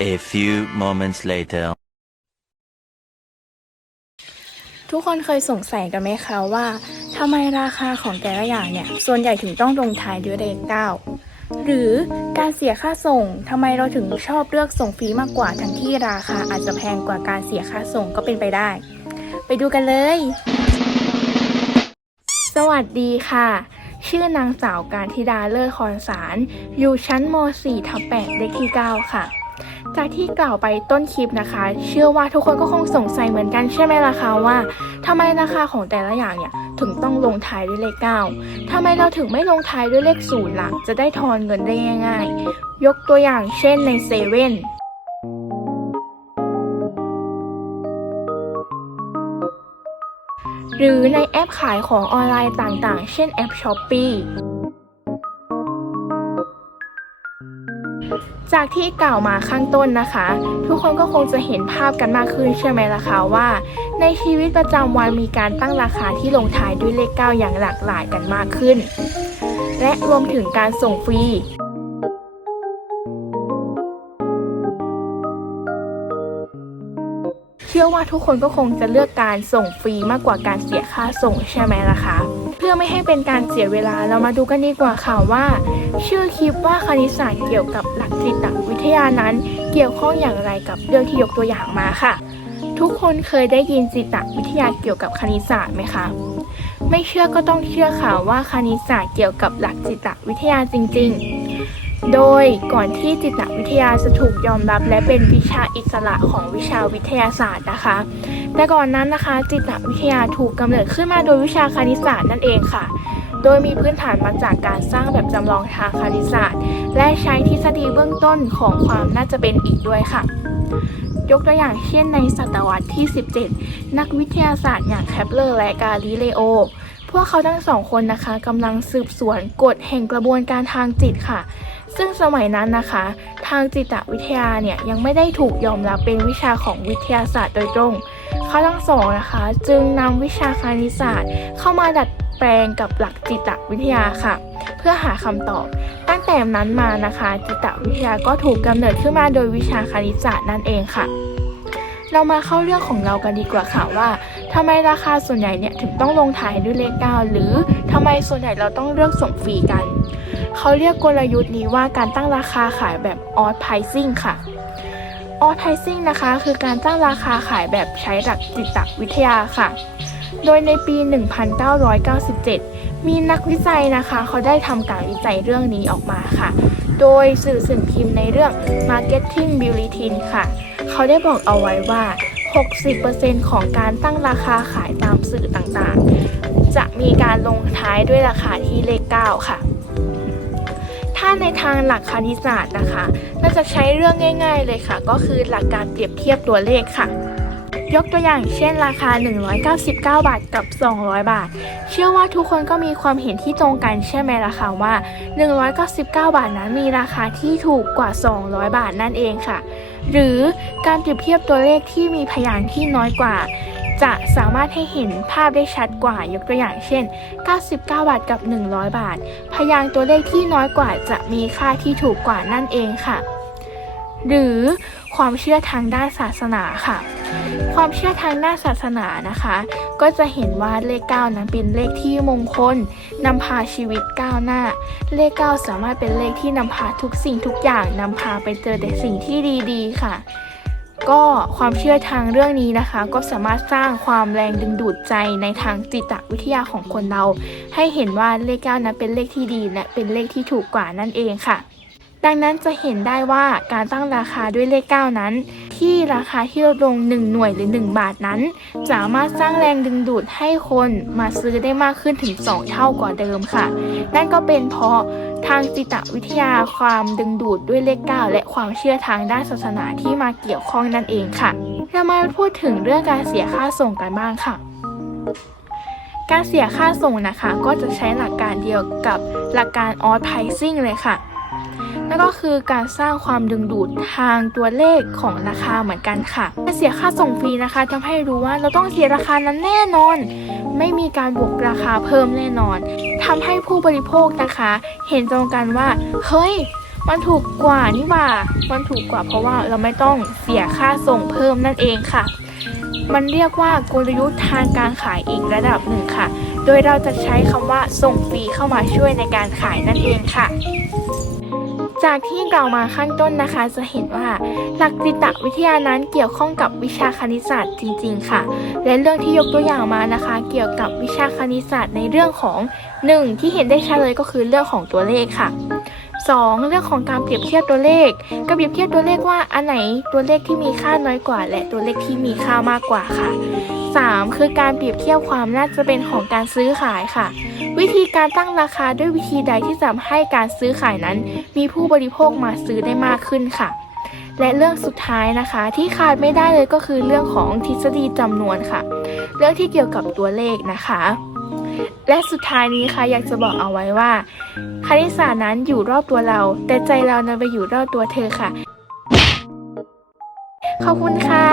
A few moments later. ทุกคนเคยสงสัยกันไหมคะว่าทำไมราคาของแต่ละอย่างเนี่ย ส่วนใหญ่ถึงต้องลงท้ายด้วยเลข9หรือการเสียค่าส่งทำไมเราถึงชอบเลือกส่งฟรีมากกว่าทั้งที่ราคาอาจจะแพงกว่าการเสียค่าส่งก็เป็นไปได้ ไปดูกันเลย สวัสดีค่ะ ชื่อนางสาวการธิดาเลิศคอนสาร อยู่ชั้นม .4 ทับ8เลขที่ 9 ค่ะ จากที่กล่าวไปต้นคลิปนะคะ เชื่อว่าทุกคนก็คงสงสัยเหมือนกันใช่ไหมล่ะคะว่าทำไมราคาของแต่ละอย่างเนี่ยถึงต้องลงท้ายด้วยเลข 9ทำไมเราถึงไม่ลงท้ายด้วยเลขศูนย์ล่ะจะได้ทอนเงินได้ง่ายๆ ยกตัวอย่างเช่นในเซเว่นหรือในแอปขายของออนไลน์ต่างๆ เช่นแอป s h อ p e จากที่กล่าวมาข้างต้นนะคะ ทุกคนก็คงจะเห็นภาพกันมากขึ้นใช่ไหมล่ะคะว่า ในชีวิตประจำวันมีการตั้งราคาที่ลงท้ายด้วยเลข 9 อย่างหลากหลายกันมากขึ้น และรวมถึงการส่งฟรี ชื่อว่าทุกคนก็คงจะเลือกการส่งฟรีมากกว่าการเสียค่าส่งใช่ไหมล่ะคะ เพื่อไม่ให้เป็นการเสียเวลาเรามาดูกันดีกว่าค่ะว่า ชื่อคลิปว่าคณิตศาสตร์เกี่ยวกับหลักจิตวิทยานั้น เกี่ยวข้องอย่างไรกับเรื่องที่ยกตัวอย่างมาค่ะ ทุกคนเคยได้ยินจิตวิทยาเกี่ยวกับคณิตศาสตร์ไหมคะไม่เชื่อก็ต้องเชื่อค่ะว่าคณิตศาสตร์เกี่ยวกับหลักจิตวิทยาจริง ๆ โดยก่อนที่จิตวิทยาจะถูกยอมรับ และเป็นวิชาอิสระของวิชาวิทยาศาสตร์นะคะ แต่ก่อนนั้นนะคะ จิตวิทยาถูกกำเนิดขึ้นมาโดยวิชาคณิตศาสตร์นั่นเองค่ะ โดยมีพื้นฐานมาจากการสร้างแบบจำลองทางคณิตศาสตร์ และใช้ทฤษฎีเบื้องต้นของความน่าจะเป็นอีกด้วยค่ะยกตัวอย่างเช่นในศตวรรษที่ 17 นักวิทยาศาสตร์อย่างแคปเลอร์และกาลิเลโอ พวกเขาทั้งสองคนนะคะกำลังสืบสวนกฎแห่งกระบวนการทางจิตค่ะ ซึ่งสมัยนั้นนะคะ ทางจิตวิทยาเนี่ยยังไม่ได้ถูกยอมรับเป็นวิชาของวิทยาศาสตร์โดยตรงเขาทั้งสองนะคะ จึงนำวิชาคณิตศาสตร์ เข้ามาดัดแปลงกับหลักจิตวิทยาค่ะ เพื่อหาคำตอบ ตั้งแต่นั้นมานะคะ จิตวิทยาก็ถูกกำเนิดขึ้นมาโดยวิชาคณิตศาสตร์นั่นเองค่ะ เรามาเข้าเรื่องของเรากันดีกว่าค่ะว่าทำไมราคาส่วนใหญ่เนี่ยถึงต้องลงท้ายด้วยเลข 9 หรือำไมส่วนใหญ่เราต้องเลือกส่งฟรีกัน เขาเรียกกลยุทธ์นี้ว่าการตั้งราคาขายแบบ odd pricing ค่ะ odd pricing นะคะ คือการตั้งราคาขายแบบใช้หลักจิตวิทยาค่ะ โดยในปี 1997 มีนักวิจัยนะคะ เขาได้ทำการวิจัยเรื่องนี้ออกมาค่ะ โดยสื่อสิ่งพิมพ์ในเรื่อง Marketing Bulletin ค่ะ เขาได้บอกเอาไว้ว่า 60%ของการตั้งราคาขายตามสื่อต่างๆ จะมีการลงท้ายด้วยราคาที่เลข 9 ค่ะ ถ้าในทางหลักคณิตศาสตร์นะคะ น่าจะใช้เรื่องง่าย ๆ เลยค่ะ ก็คือหลักการเปรียบเทียบตัวเลขค่ะ ยกตัวอย่างเช่นราคา 199 บาทกับ 200 บาท เชื่อว่าทุกคนก็มีความเห็นที่ตรงกันใช่ไหมล่ะคะว่า 199 บาทนั้นมีราคาที่ถูกกว่า 200 บาทนั่นเองค่ะ หรือการเปรียบเทียบตัวเลขที่มีพยางค์ที่น้อยกว่าจะสามารถให้เห็นภาพได้ชัดกว่ายกตัวอย่างเช่น 99 บาทกับ 100 บาท พยางค์ตัวเลขที่น้อยกว่าจะมีค่าที่ถูกกว่านั่นเองค่ะ หรือ ความเชื่อทางด้านศาสนาค่ะ ความเชื่อทางด้านศาสนานะคะ ก็จะเห็นว่าเลข 9 นั้นเป็นเลขที่มงคลนำพาชีวิตก้าวหน้า เลข 9 สามารถเป็นเลขที่นำพาทุกสิ่งทุกอย่างนำพาไปเจอแต่สิ่งที่ดีๆค่ะก็ความเชื่อทางเรื่องนี้นะคะ ก็สามารถสร้างความแรงดึงดูดใจในทางจิตวิทยาของคนเรา ให้เห็นว่าเลข9นั้นเป็นเลขที่ดีและเป็นเลขที่ถูกกว่านั่นเองค่ะ ดังนั้นจะเห็นได้ว่าการตั้งราคาด้วยเลข 9 นั้น ที่ราคาที่ลดลง 1 หน่วยหรือ 1 บาทนั้น สามารถสร้างแรงดึงดูดให้คนมาซื้อได้มากขึ้นถึง 2 เท่ากว่าเดิมค่ะ นั่นก็เป็นเพราะทางจิตวิทยาความดึงดูดด้วยเลข 9 และความเชื่อทางด้านศาสนาที่มาเกี่ยวข้องนั่นเองค่ะเรามาพูดถึงเรื่องการเสียค่าส่งกันบ้างค่ะ การเสียค่าส่งนะคะ ก็จะใช้หลักการเดียวกับหลักการ odd pricing เลยค่ะ นั่นก็คือการสร้างความดึงดูดทางตัวเลขของราคาเหมือนกันค่ะการเสียค่าส่งฟรีนะคะทำให้รู้ว่าเราต้องเสียราคานั้นแน่นอน ไม่มีการบวกราคาเพิ่มแน่นอนทำให้ผู้บริโภคนะคะ เห็นตรงกันว่า เฮ้ยมันถูกกว่านี่ว่า มันถูกกว่าเพราะว่าเราไม่ต้องเสียค่าส่งเพิ่มนั่นเองค่ะ มันเรียกว่ากลยุทธ์ทางการขายอีกระดับหนึ่งค่ะ โดยเราจะใช้คำว่าส่งฟรีเข้ามาช่วยในการขายนั่นเองค่ะ จากที่กล่าวมาข้างต้นนะคะ จะเห็นว่าหลักจิตวิทยานั้นเกี่ยวข้องกับวิชาคณิตศาสตร์จริง ๆ ค่ะ และเรื่องที่ยกตัวอย่างมานะคะ เกี่ยวกับวิชาคณิตศาสตร์ในเรื่องของ 1. ที่เห็นได้ชัดเลยก็คือเรื่องของตัวเลขค่ะ 2. เรื่องของการเปรียบเทียบตัวเลขการเปรียบเทียบตัวเลขว่าอันไหนตัวเลขที่มีค่าน้อยกว่า และตัวเลขที่มีค่ามากกว่าค่ะ 3. คือการเปรียบเทียบความน่าจะเป็นของการซื้อขายค่ะ วิธีการตั้งราคาด้วยวิธีใดที่จะทำให้การซื้อขายนั้น มีผู้บริโภคมาซื้อได้มากขึ้นค่ะ และเรื่องสุดท้ายนะคะ ที่ขาดไม่ได้เลยก็คือเรื่องของทฤษฎีจำนวนค่ะ เรื่องที่เกี่ยวกับตัวเลขนะคะ และสุดท้ายนี้ค่ะอยากจะบอกเอาไว้ว่า คณิตศาสตร์นั้นอยู่รอบตัวเรา แต่ใจเรานั้นไปอยู่รอบตัวเธอค่ะ ขอบคุณค่ะ